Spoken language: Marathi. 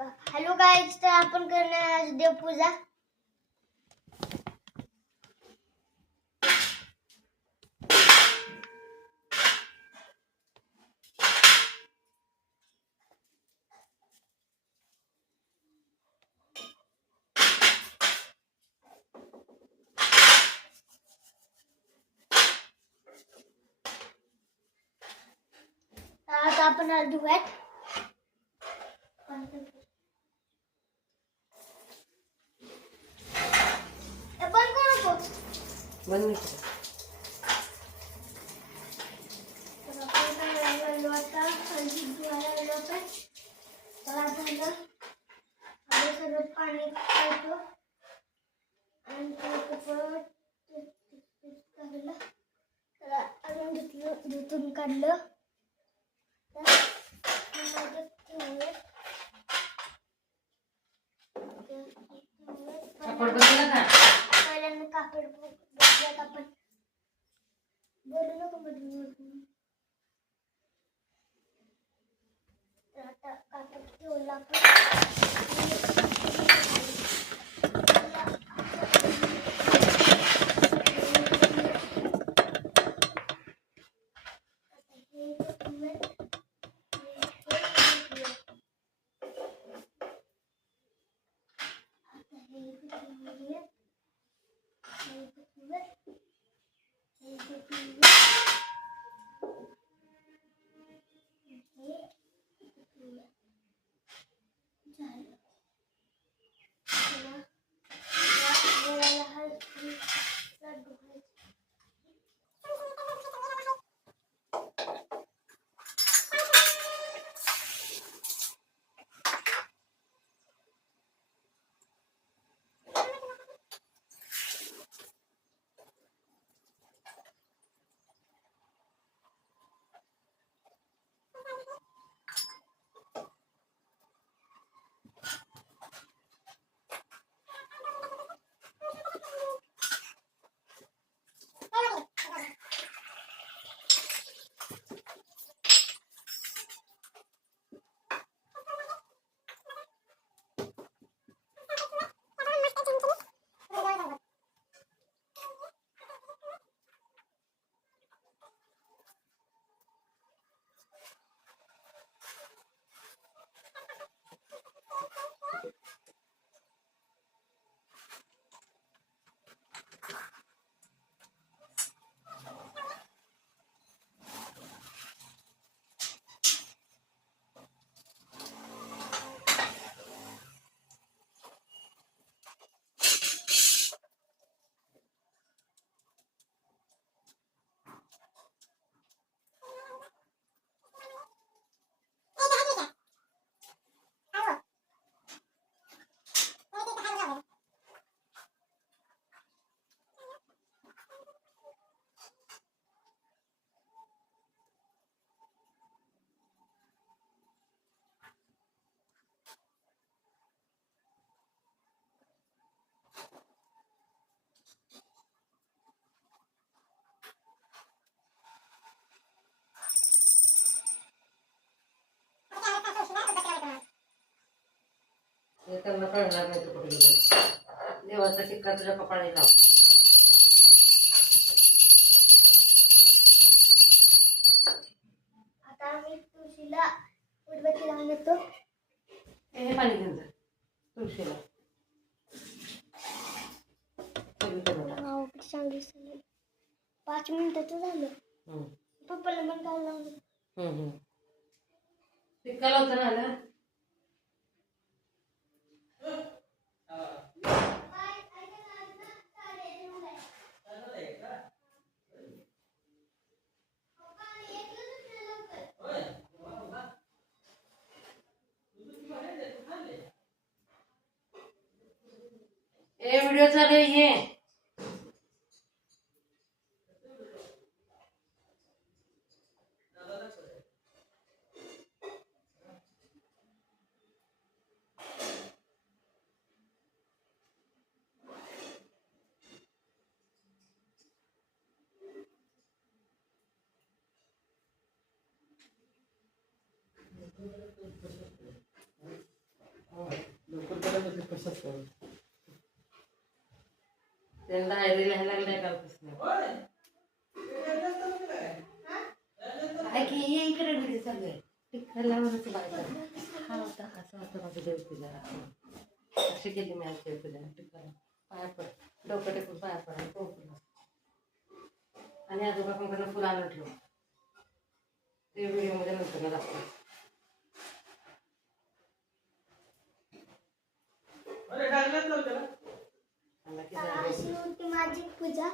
हॅलो गाईज, तर आपण करणार आज देवपूजा. आता आपण आज धुवायत. पण कोण बंद पाणी काढतो आणि अजून धुतून काढलं. पहिल्यांदा कापड आपण बोलू नको बदलून. तर आता कापड ठेवलं आपण. त्यांना कळणार नाही तू कुठे गेलं. देवाचा टिक्का तुझ्या कपाळी लाव. आता आम्ही तुळशीला उदबत्ती लावून देतो. हे पाणी घेऊन जा तुळशीला. चांगली 5 मिनिटाचं झालं. पप्पाला पण काय लावलं. टिक्का लावता ना. व्हिडिओ चालू आहे. रिपोर्ट असतो त्यांना डायरी लिहायला लागलाय कालपासून काय की हे इकडे घरी सगळे टिकल्यावरच बायका हा होता असं होतं माझं देवतीला अशी केली मी आज देवतीला टिकायला पाया पड डोकं टेकून पाया पडायला पोहोचलं आणि आजोबा पण फुलं आणून ठेवू ते व्हिडिओमध्ये नंतर दाखवतो अशी होती माझी पूजा